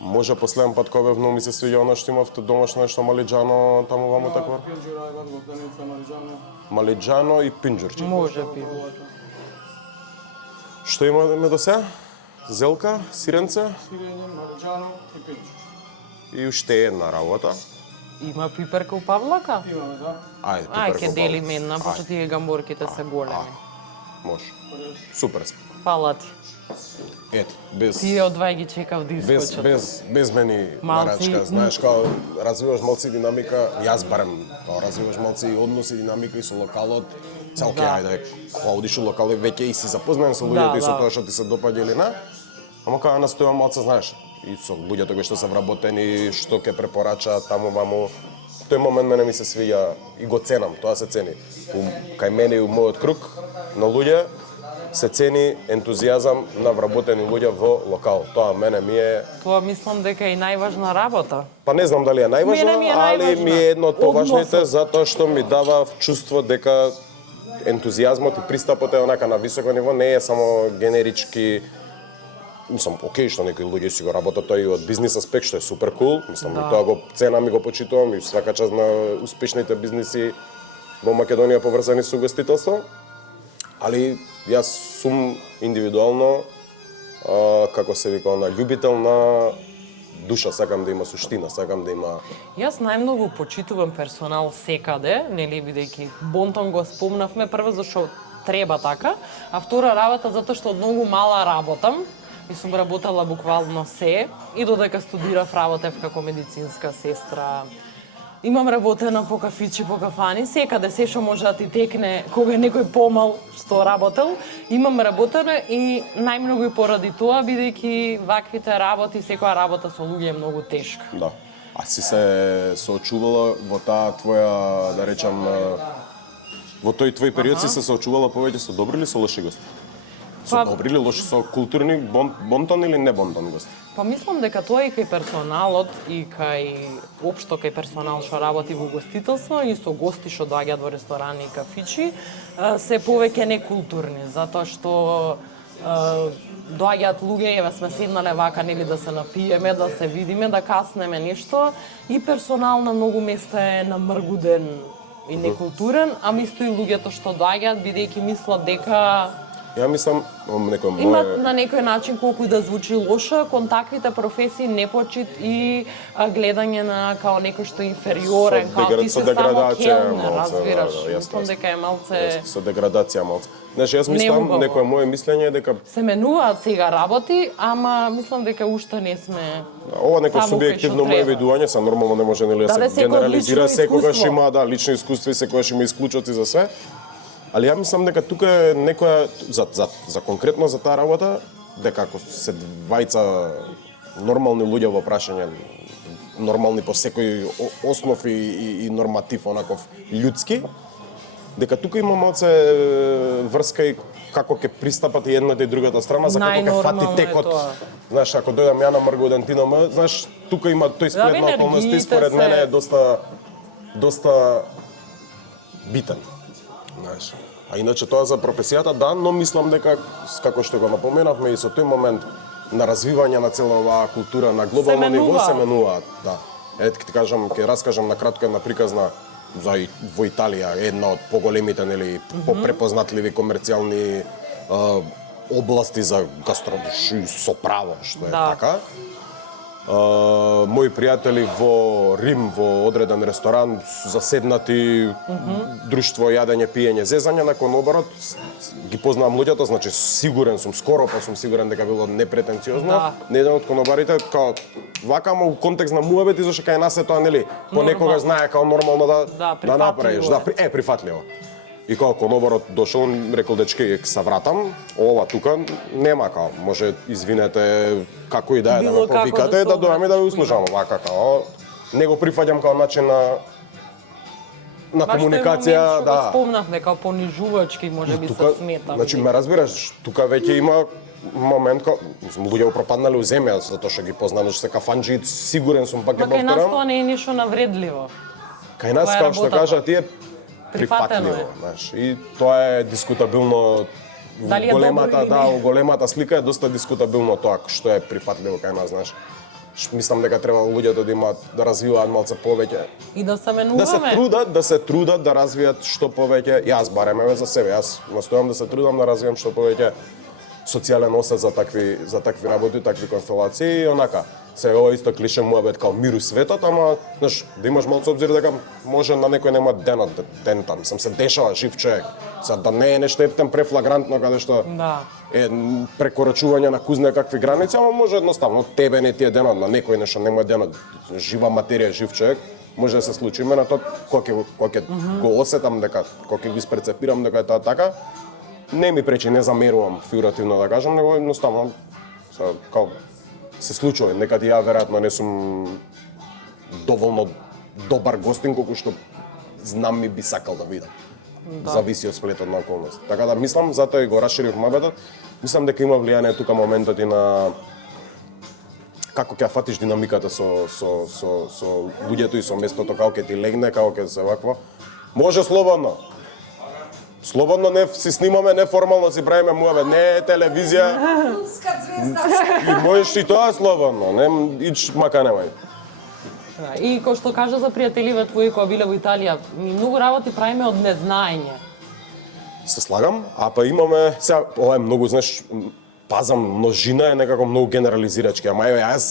Може последен пат кога бев, ми се свиѓа оно што имавте домашно нешто малиџано, таму ваму такво. Малиџано и пинџурче. Може би. Што имаме до сега? Зелка, сиренце Сирење, малиџано и пинџ. и уште една работа. Има пиперка у Павлака? Имаме, да. Ајде, Ај, пипер ке делиме една, пошто тие гамбурките се големи. Може. Супер. Фала ти. Ето, без Тие одвај ги чекав да искочат. без мене Малци. нарачка, знаеш како развиваш малци динамика, јас барем, како развиваш малци односи динамика и со локалот. Цел ке ајде, кога одиш у локал веќе и си запознаен со луѓето и со тоа што ти се допаѓа или не. Ама кога настојам малце, знаеш, и со луѓето кои што се вработени, што ќе препорачаат таму ваму. Тој момент мене ми се свиѓа и го ценам, тоа се цени. Кај мене и у мојот круг на луѓе се цени ентузијазам на вработени луѓе во локал. Тоа мене ми е... Тоа мислам дека е и најважна работа. Па не знам дали е најважно, Мене ми е али најважна. ми е едно од поважните Односот. затоа што ми дава чувство дека ентузијазмот и пристапот е онака на високо ниво, не е само генерички. Мислам, окей, што некои луѓе си го работат тоа и од бизнис аспект, што е супер кул. Мислам, и тоа го ценам и го почитувам и свака час на успешните бизниси во Македонија поврзани со угостителство. Али јас сум индивидуално, како се вика, на љубител на душа, сакам да има суштина, сакам да има... Јас најмногу почитувам персонал секаде, нели бидејќи бонтон го спомнавме прво зашто треба така, а втора работа затоа што од многу мала работам и сум работела буквално се и додека студирав работев како медицинска сестра. Имам работено по кафичи, по кафани, секаде се што може да ти текне кога е некој помал што работел, имам работено и најмногу и поради тоа, бидејќи ваквите работи, секоја работа со луѓе е многу тешка. Да. А си се соочувала во таа твоја, да речам, во тој твој период си се соочувала повеќе со добри или со лоши гости? Со добри или лоши, со културни бонтон или не бонтон гости? Па мислам дека тоа и кај персоналот и кај општо кај персонал што работи во угостителство и со гости што доаѓаат во ресторани и кафичи се повеќе некултурни, затоа што доаѓаат луѓе, еве сме седнале вака нели да се напиеме, да се видиме, да каснеме нешто и персонал на многу места е намргуден и некултурен, а исто и луѓето што доаѓаат бидејќи мислат дека Ја мислам, некој имат моје... на некој начин, колку и да звучи лошо, кон таквите професии непочит и гледање на као некој што е инфериорен, као ти со се само деградација, келнер, малце, разбираш. да, јасно, Мислам јасно. дека е малце... Со деградација малце. Знаеш, јас мислам, Неубаво. некое моје мислење е дека Се менуваат сега работи, ама мислам дека уште не сме... ова некој таму кај субјективно што моје треба. видување, са нормално не може нели да Даде се секој генерализира, лично секогаш искуство. има лично искуство и секогаш има исклучоци за све. Али ја мислам дека тука е некоја за конкретно за таа работа, дека ако се двајца нормални луѓе во прашање, нормални по секој основ и норматив онаков људски, дека тука има малце врска и како ќе пристапат и едната и другата страна, за како ќе фати Најнормално е текот. тоа. Знаеш, ако дојдам ја на Маргоден, ти на М, знаеш, тука има тој сплет на околности, енергиите според се- мене е доста битен. Знаеш. А иначе тоа за професијата, да, но мислам дека, како што го напоменавме, и со тој момент на развивање на цела оваа култура на глобално ниво менуваат. се менуваат. Да. Ете, ти кажам, ќе раскажам на кратко една приказна за во Италија, една од поголемите, нели, попрепознатливи комерцијални области за гастрономија со право, што е Да. така. Мои пријатели во Рим, во одреден ресторан, заседнати, друштво, јадење, пиење, зезање, након оборот, ги познавам луѓето, значи сигурен сум, скоро па сум сигурен дека било непретенциозно. Да. Не еден од конобарите, као, вака, ама у контекст на муабети, зашто кај нас е тоа, нели, понекогаш знае као нормално да прифатливо направиш. е. Да, прифатливо. И као коноборот дошол, рекол, дечки, ќе се вратам, ова тука нема као, може извинете како и да е да Било ме како повикате, да се да дојам и да ви обрати. услужам, вака као, не го прифаќам као начин на комуникација, да. да. Спомнавме како понижувачки, може би се смета. Значи ме разбираш, тука веќе има момент као, мислам, луѓе пропаднале у земја затоа што ги познам, што се кафанџи, сигурен сум пак ќе Ма кај нас тоа повторам. не е ништо навредливо. Кај нас, Тоа е како што работата. кажа, ти е Прифатено прифатливо, знаеш. И тоа е дискутабилно. Дали е Големата, добро или да, не? во големата слика е доста дискутабилно тоа што е прифатливо кај нас, знаеш. Мислам дека треба луѓето да имаат да развиваат малце повеќе, И да се да се менуваме. трудат да развијат што повеќе. Јас барем еве за себе, јас настојам да се трудам да развијам што повеќе социјален осет за такви работи, такви констелации и онака. Се ова исто клише муабет као мир у светот, ама знаеш, да имаш малку обзир дека може на некој нема ден там, сам се дешава жив човек. Сега да не е нешто ептен префлагрантно каде што Да. е прекорачување на кузне какви граници, ама може едноставно тебе не ти е денот, на некој нешто нема денот, жива материја, жив човек, може да се случи. Мене тоа кога ќе го осетам дека кога ќе го испрецепирам дека е тоа така, не ми пречи, не замерувам фигуративно да кажам, него едноставно као се случува, нека ти ја веројатно не сум доволно добар гостин колку што знам и би сакал да видам. Да. Зависи од сплетот на околности. Така да мислам, затоа и го расширив мабетот, мислам дека има влијание тука моментот и на како ќе ја фатиш динамиката со луѓето и со местото, како ќе ти легне, како ќе се вакво. Може слободно. Слободно не си снимаме, неформално си правиме муабет, не е телевизија. Румска звезда. И можеш и тоа слободно, не ич мака немај. Да, и кој што кажа за пријателиве твои кои биле во Италија, ми многу работи правиме од незнаење. Се слагам, а па имаме, сега, ова е многу, знаеш, пазам, множина е некако многу генерализирачки, ама еве јас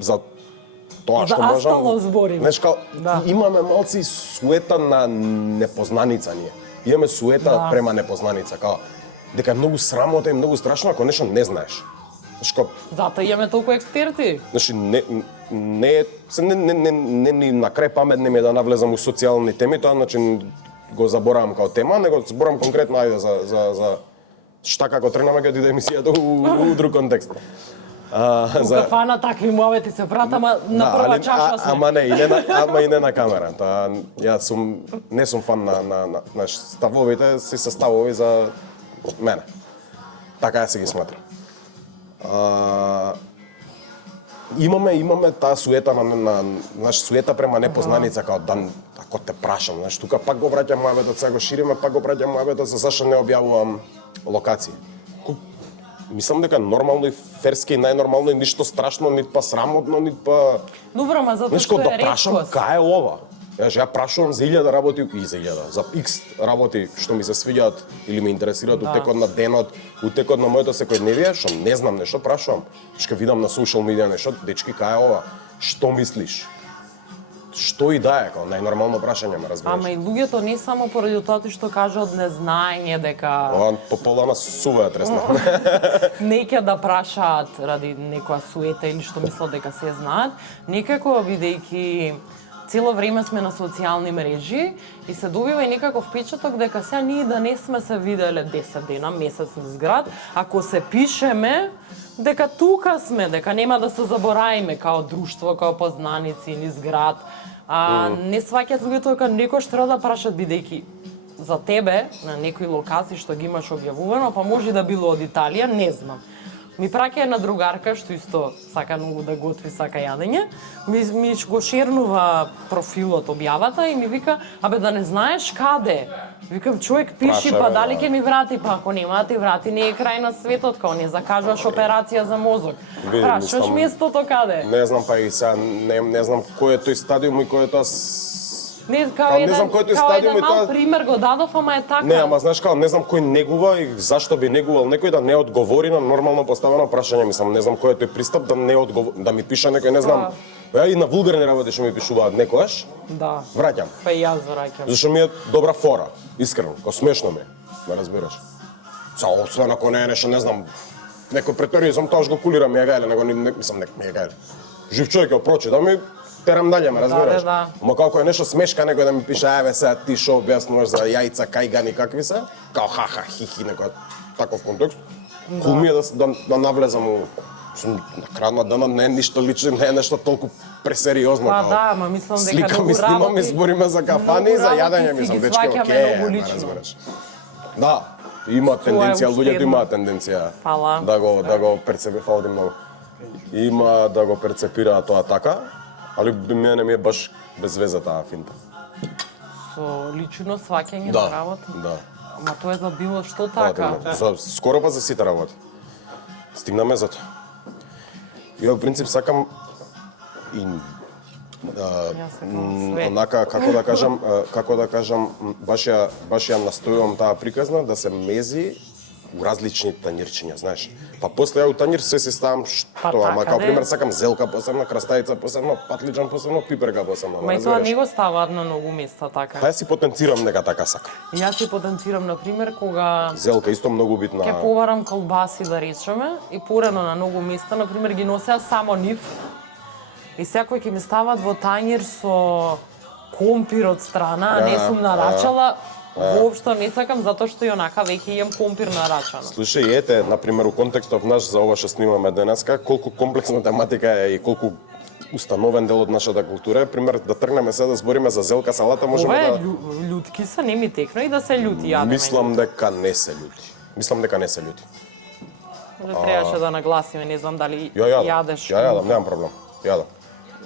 за тоа За што можам. Астало збориме. Знаеш, као, Да. имаме малци суета на непознаница ние. Имаме суета Да. према непознаница, као дека е многу срамота и многу страшно ако нешто не знаеш. Знаеш, као, Затоа имаме толку експерти. значи не ни на крај памет не ми е да навлезам у социјални теми, тоа значи го заборавам као тема, него зборам конкретно ајде за шта како тренаме ќе отиде емисијата у друг контекст. У кафана такви муавети се прат, ама на прва чаша сме. Ама и не на камера. Тоа јас не сум фан на ставовите, си се ставови за мене. Така ја си ги сметрам. Имаме таа суета на суета према непознаница као да ако те прашам, знаеш, тука пак го враќам муабетот, сега го шириме, пак го враќам муабетот, за зашто не објавувам локации. Мислам дека нормално и ферски, најнормално и ништо страшно, нит па срамотно, нит па... Добро, ма затоа Знаеш, што кога е да прашам, реткост. кај е ова? Ја прашувам за 1000 работи и за 1000, за X работи што ми се свиѓаат или ме интересираат у текот на денот, у текот на моето секојдневие, што не знам нешто, прашувам. Што видам на социјал медија нешто, дечки, кај е ова? Што мислиш? Што и да е, као најнормално прашање, ме разбираш. Ама и луѓето не само поради тоа што кажа од незнаење дека Ова пополана сува ја тресна. не ќе да прашаат ради некоја суета или што мислат дека се знаат, некако бидејќи цело време сме на социјални мрежи и се добива и некаков впечаток дека сега ние да не сме се виделе 10 дена, месец низ град, ако се пишеме, дека тука сме, дека нема да се забораиме као друштво, као познаници низ град. Не сваќаат луѓето дека некој што треба да прашат бидејќи за тебе на некои локации што ги имаш објавувано, па може да било од Италија, не знам. Ми праќа една другарка што исто сака многу да готви, сака јадење. Ми го шернува профилот, објавата и ми вика, абе да не знаеш каде. Викам, човек пиши, па дали ќе ми врати, па ако нема да ти врати, не е крај на светот, као не закажуваш операција за мозок. Прашаш местото каде? Не знам, па и сега не знам кој е тој стадиум и кој е тоа Не, не знам кој е тој стадиум и мал тоа. пример го дадов, ама е така. Не, ама знаеш како, не знам кој негува и зашто би негувал некој да не одговори на нормално поставено прашање, мислам, не знам кој е тој пристап да не одговори, да ми пише некој, не знам. Ја и на вулгарни работи што ми пишуваат некојаш. Да. Враќам. Па и јас враќам. Зашто ми е добра фора, искрено, ко смешно ми е, ме разбираш. Само освен ако не е нешто, не знам, некој преторизам, тоа го кулирам ја гајле, него не мислам не ја гајле. Жив човек ја прочитам и терам дале, ме разбираш. Да. Ма како е нешто смешка некој да ми пише, еве сега ти што објаснуваш за јајца, кајгани какви се? Као ха-ха, хихи, некој таков контекст. Кул ми е да навлезам у на крај на денот не е ништо лично, не е нешто толку пресериозно. Па да, ма мислам дека слика ми снимаме, збориме за кафани и за јадење, мислам дечки, окей, разбираш. Да, има тенденција, луѓето имаат тенденција да го перцепираат, фала ти многу. Има да го перцепираат тоа така, али мене ми е баш без веза таа финта. Со лично сваќање на работа? Да. Ама тоа е за било што така? Скоро па за сите работи. Стигна мезото. И во принцип сакам и онака како да кажам баш ја настојувам таа приказна да се мези у различни тањирчиња, знаеш. Па после ја у тањир се си ставам што, ама како пример сакам зелка посебно, краставица посебно, патлиџан посебно, пиперка посебно. Ма и тоа не го ставаат на многу места така. Па ја си потенцирам дека така сакам. Јас си потенцирам на пример кога зелка исто многу битна. Ке поварам колбаси да речеме и порано на многу места, на пример ги носеа само нив. И секој ќе ми стават во тањир со компир од страна, а не сум нарачала. Воопшто не сакам затоа што и онака веќе имам компир нарачано. Слушај, ете, на пример, у контекстов наш за ова што снимаме денеска, колку комплексна тематика е и колку установен дел од нашата култура е, пример, да тргнеме сега да збориме за зелка салата, можеме да... Ова е лутки се, не ми текно и да се лути јадеме. Мислам дека не се лути. Може требаше да нагласиме, не знам дали јадеш. Ја јадам, немам проблем. Јадам.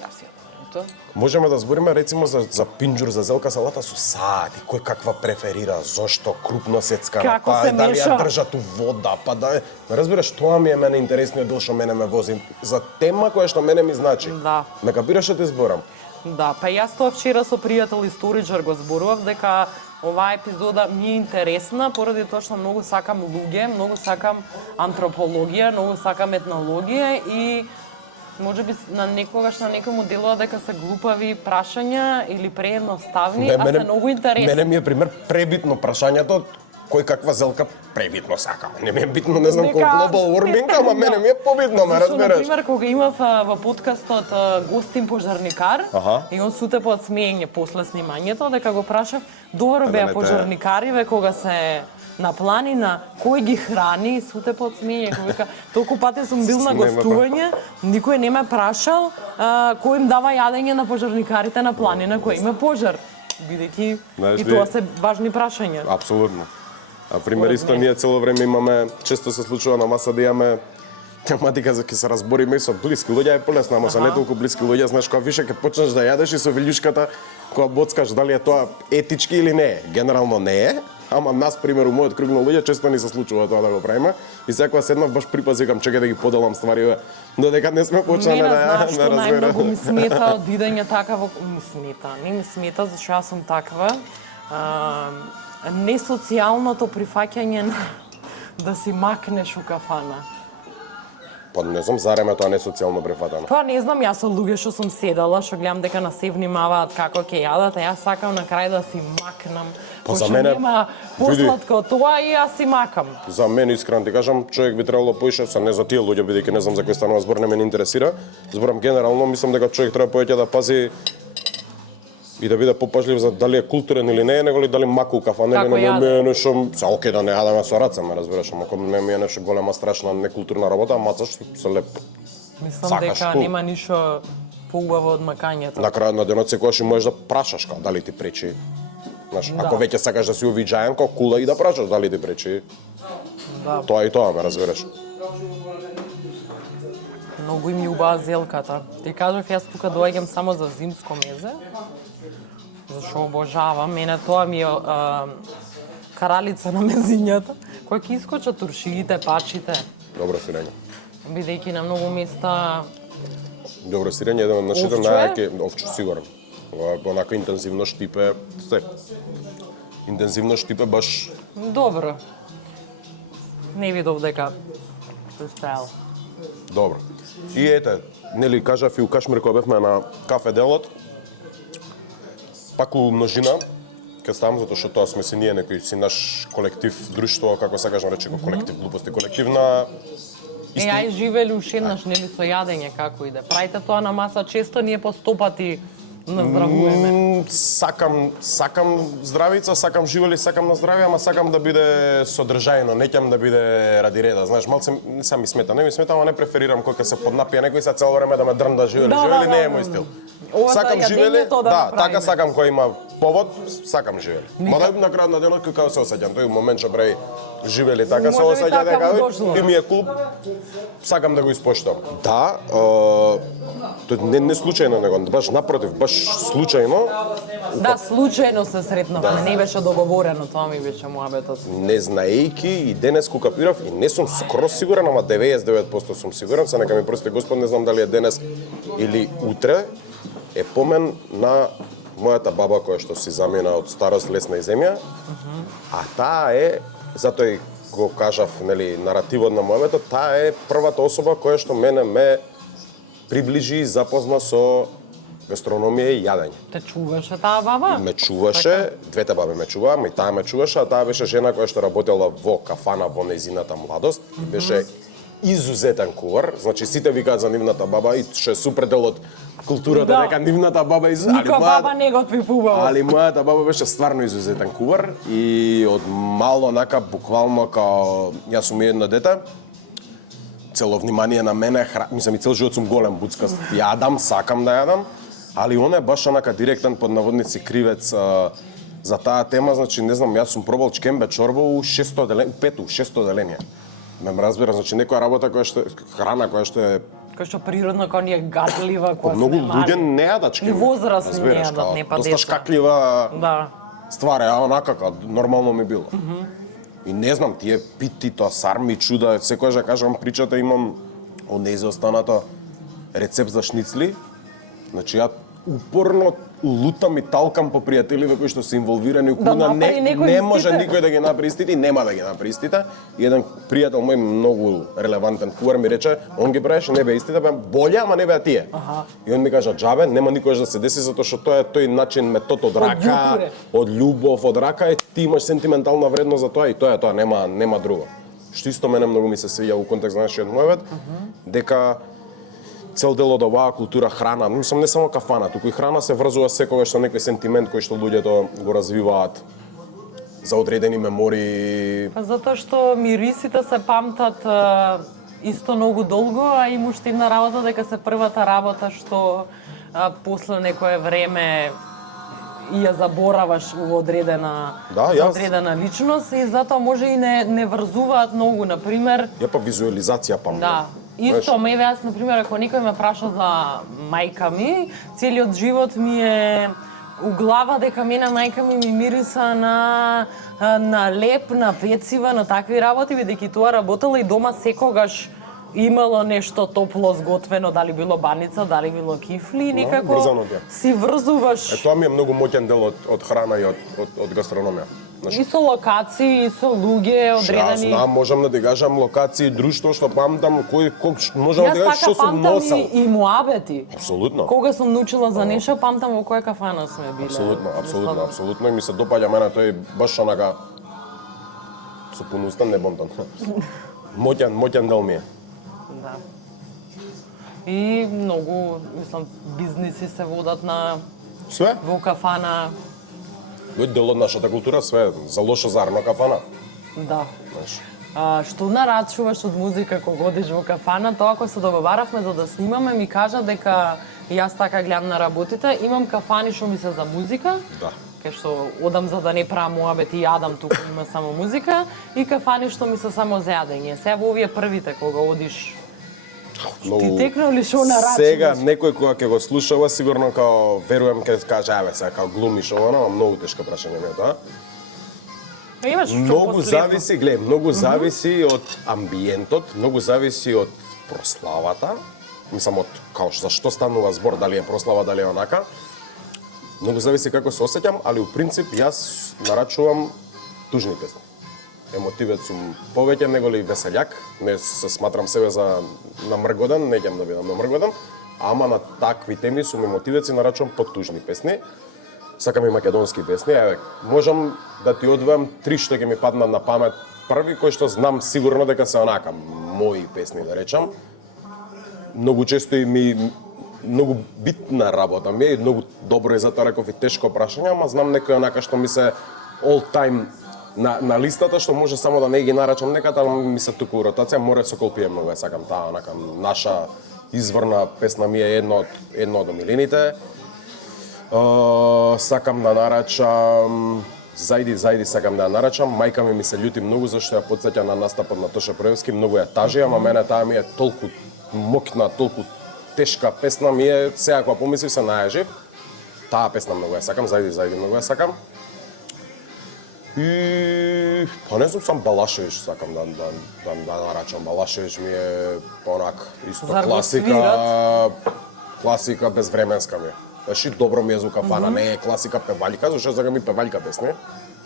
Јас јадам тоа. Можеме да збориме рецимо за пинџур, за зелка салата со саат, кој каква преферира, зошто, крупно сецкана, па дали ја држат у вода, па да... Разбираш, тоа ми е мене интересниот дел што мене ме вози. За тема која што мене ми значи. Да. Ме капираш што ти зборам? Да, па јас тоа вчера со пријател историџар го зборував дека оваа епизода ми е интересна поради тоа што многу сакам луѓе, многу сакам антропологија, многу сакам етнологија и можеби на некогаш на некому делува дека се глупави прашања или преедноставни, а се многу интересни. Мене ми е пример пребитно прашањето кој каква зелка пребитно сака. Не ми е битно, не знам кој global warming, ама мене ми е побитно, ме разбереш. Например, кога имав во подкастот гостин пожарникар, и он суте под смеење после снимањето, дека го прашав, добро беа пожарникариве кога се на планина, кој ги храни, суте под смеење, кој вика, толку пати сум бил на гостување, никој не ме прашал кој им дава јадење на пожарникарите на планина кој има пожар, бидејќи и тоа се важни прашања. Апсолутно. А пример исто ние цело време имаме, често се случува на маса да имаме тематика за ќе се разбориме со блиски луѓе, е полесно, ама со не толку блиски луѓе, знаеш кога више ќе почнеш да јадеш и со вилјушката кога боцкаш дали е тоа етички или не е. Генерално не е, ама нас пример у мојот круг на луѓе често ни се случува тоа да го правиме и секогаш седнав баш припази викам чекај да ги поделам ствари додека не сме почнале да разбираме. Што најмногу ми смета од видење такава, не ми смета зашто јас сум таква. Несоцијалното прифаќање да си макнеш у кафана. Па не знам, зареме тоа не социјално прифатено. Па не знам, јас со луѓе што сум седала, што гледам дека на се внимаваат како ќе јадат, а јас сакам на крај да си макнам. Па за мене нема посладко тоа и јас си макам. За мене искрено ти кажам, човек би требало поише, са не за тие луѓе бидејќи не знам за кој станува збор, не ме интересира. Зборам генерално, мислам дека човек треба повеќе да пази и да биде попажлив за дали е културен или не е, него ли дали маку кафана или не нешто, са окей да не јадеме со раце, ме разбираш, ама кога ми е нешто голема страшна некултурна работа, мацаш се леп. Мислам дека нема ништо поубаво од макањето. На крајот на денот секогаш можеш да прашаш дали ти пречи Знаеш, ако веќе сакаш да си увиджаен, ко кула и да прашаш дали ти пречи. Да. Тоа и тоа, ме разбираш. Многу им љубаа зелката. Ти кажав, јас тука доаѓам само за зимско мезе, зашо обожавам. Мене тоа ми е каралица на мезињата, кој ќе искочат туршиите, пачите, Добро сирење. бидејќи на многу места Добро сирење, еден од нашите Овчу е? најаки овчу сигурно. Онака интензивно штипе, се. Интензивно штипе баш добро. Не видов дека се стајал. добро. И ете, нели кажав и у Кашмир кога бевме на кафе делот, пак у множина, ќе ставам затоа што тоа сме си ние некој си наш колектив, друштво, како се кажам речи, колектив глупости, колективна Ја и живели уште еднаш, нели, со јадење како иде. Правите тоа на маса често, ние по 100 пати наздравуваме. Сакам здравица, сакам живели, сакам на здравје, ама сакам да биде содржајно, не ќам да биде ради реда. Знаеш, малце не са ми смета, не ми смета, ама не преферирам кога ќе се поднапие некој са цело време да ме дрнда живели, Да, живели да, не е да, мој да. стил. Ова Сакам за живели, јадењето да да, направиме. така сакам кој има повод, сакам живели. Мада на крајот на денот како се осеќам, тој момент што прави живели така се Може би осеќа така му дека дошло. и ми е кул, сакам да го испоштувам. Да, тоа не случајно него, баш напротив, баш случајно Да, случајно се сретнавме, не беше договорено, тоа ми беше муабетот. не знаејќи и денес ко капирав и не сум скроз сигурен, ама 99% сум сигурен, се нека ми прости Господ, не знам дали е денес или утре, е помен на мојата баба која што си замина од старост лесна и земја, а таа е, затоа и го кажав, нели, наративот на мојето, таа е првата особа која што мене ме приближи и запозна со гастрономија и јадење. Те чуваше таа баба? Ме чуваше, двете баби ме чуваа, и таа ме чуваше, а таа беше жена која што работела во кафана во нејзината младост и беше изузетен кувар. Значи сите викаат за нивната баба и што е супер дел од културата Да. дека нивната баба Ника баба не готви побаво. Али мојата баба беше стварно изузетен кувар и од мало онака буквално као јас сум едно дете, цело внимание на мене, мислам и цел живот сум голем буцкаст, јадам, сакам да јадам, али он е баш онака директен под наводници кривец за таа тема, значи не знам, јас сум пробал чкембе чорба у 600 деление, пету, 600 деление. Ме разбира, значи некоја работа која што храна која што е Кој што природно кога ни е гадлива, која многу сме луѓе мали. не јадат чкембе. И возрастни не разбираш, јадат, као не па доста деца. шкаклива Да. ствар е, а онака како нормално ми било. И не знам, тие пити, тоа сарми, чуда, секојаш да кажам причата имам од неизостаната рецепт за шницли. Значи ја упорно лутам и талкам по пријателиве кои што се инволвирани у кујна, направи некој не може истите. никој да ги направи истите и нема да ги направи истите. И еден пријател мој многу релевантен кувар ми рече, он ги правеше, не беа истите, беа боле, ама не беа тие. И он ми кажа, џабе, нема никош да се деси затоа што тоа е тој начин, метод од рака, љутуре. од љубов, од рака, и ти имаш сентиментална вредност за тоа и тоа е тоа, нема друго. Што исто мене многу ми се свиѓа у контекст на нашиот мојот, дека цел дел од оваа култура храна, мислам не само кафана, туку и храна се врзува секогаш со некој сентимент кој што луѓето го развиваат за одредени мемории. Па затоа што мирисите се памтат исто многу долго, а има уште една работа дека се првата работа што после некое време и ја забораваш во одредена, Да, за јас- одредена личност и затоа може и не врзуваат многу, например. Ја па визуализација памтам. Да. Исто ме јас, например, ако некој ме праша за мајка ми, целиот живот ми е у глава дека мене мајка ми мириса на леп, на пецива, на такви работи, бидејќи тоа работела и дома секогаш имало нешто топло сготвено, дали било баница, дали било кифли, и некако врзано ти е. си врзуваш Тоа ми е многу моќен дел од храна и од гастрономија. Знаеш, и со локации, и со луѓе Јас одредени. знам, можам да ти кажам локации, друштво што памтам, можам да ти Јас кажам што така сум памтам носел. и муабети. Апсолутно. Кога сум научила за нешто, памтам во која кафана сме биле. Апсолутно и ми се допаѓа мене тој баш онака со пунуста не бомтам. Моќен дел ми е. Да. И многу, мислам, бизниси се водат на Све? во кафана. Дел од нашата култура, све за лошо зарно кафана. Да. Знаеш. Што нарачуваш од музика кога одиш во кафана, тоа кога се договаравме за да снимаме, ми кажа дека јас така гледам на работите, имам кафани што ми се за музика, Да. кај што одам за да не правам муабет и јадам, туку има само музика, и кафани што ми се само за јадење. Се во овие првите кога одиш, ти текнал ли шо на рачи? Сега некој кога ќе го слушава сигурно као верувам ќе каже аве сега као глумиш ова, ама многу тешко прашање ми е тоа. Имаш што Многу последно? зависи, гледа, многу зависи од амбиентот, многу зависи од прославата. Мислам од као за што станува збор, дали е прослава, дали е онака. Многу зависи како се осеќам, али у принцип јас нарачувам тужни песни. Емотивет сум повеќе него ли веселјак, не се сматрам себе за намргоден, не ќам да бидам намргоден, ама на такви теми сум емотивец и нарачувам потужни песни. Сакам и македонски песни, еве, можам да ти одвојам 3 што ќе ми паднат на памет први, кои што знам сигурно дека се онака мои песни, да речам. Многу често и ми многу битна работа ми е, и многу добро е затоа реков и тешко прашање, ама знам некои онака што ми се all time на листата, што може само да не ги нарачам неката, ама ми се туку у ротација, Море Сокол пие многу ја сакам, таа онака наша изворна песна ми е едно од омилените. Сакам да нарачам Зајди сакам да ја нарачам. Мајка ми се љути многу зашто ја потсеќа на настапот на Тоша Проевски, многу ја тажи, ама мене таа ми е толку мокна, толку тешка песна ми е, сега кога помислив се најажив. Таа песна многу ја сакам, Зајди многу ја сакам. И па не знам, сам Балашевич сакам да нарачам. Балашевич ми е онак исто Зар го класика безвременска ми е. Значи, добро ми е звука фана, не е класика певалјка, зашто сакам и певалјка песни.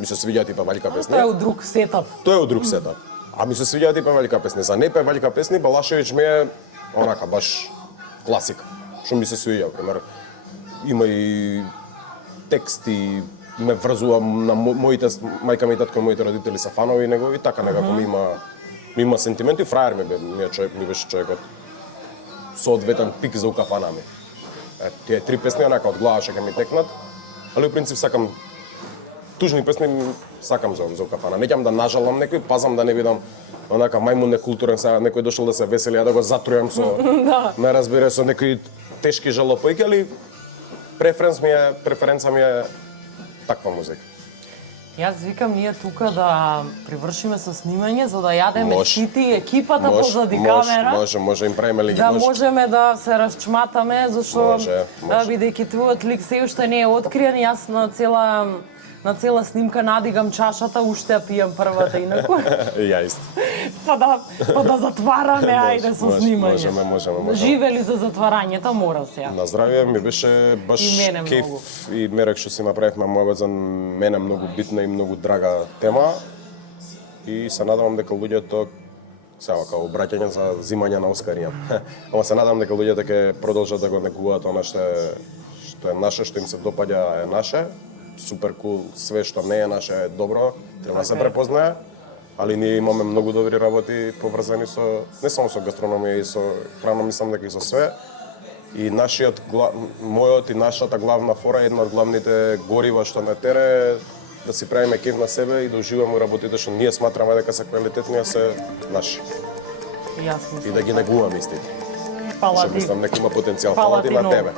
Ми се свиѓаат и певалјка песни. Тоа е од друг сетап. Тоа е од друг сетап. А ми се свиѓаат и певалјка песни. За не певалјка песни, Балашевич ми е онака баш класика. Што ми се свиѓа, пример. Има и тексти, ме врзува на моите мајка ми и татко, моите родители се фанови негови, така некако ми има сентименти. Фраер ми беше човекот соодветен пик за укафана ми. Тие 3 песни онака од глава што ќе ми текнат, али у принцип сакам тужни песни, сакам за укафана. Не ќам да нажалам некој, пазам да не бидам онака мајмун некултурен, сега некој дошол да се весели, а да го затрујам со ме разбере со некои тешки жалопојки, али преференца ми е таква музика. Јас викам ние тука да привршиме со снимање за да јадеме сити екипата позади камера. Може, им правиме ли ги да можеме да се расчматаме, зашто бидејќи твојот лик се уште не е откриен, јас на цела снимка надигам чашата, уште ја пијам првата инаку. Ја исто. па да затвараме, ајде со снимање. Можеме. Живели за затварањето, мора сега. На здравје, ми беше баш кеф и мерек што си направивме мојот за мене многу битна и многу драга тема. И се надевам дека луѓето сега као обраќање за взимање на Оскари. Ама се надевам дека луѓето ќе продолжат да го негуваат она што е наше, што им се допаѓа е наше. Супер кул, све што не е наше е добро, треба да се препознае. Али ние имаме многу добри работи поврзани со не само со гастрономија и со храна, мислам дека и со све. И мојот и нашата главна фора, една од главните горива што ме тере да си правиме кеф на себе и да уживаме работите што ние сматраме дека се квалитетни, се наши. Јас мислам. И да ги негуваме истите. Фала Што ти. мислам дека има потенцијал. Фала ти на тебе.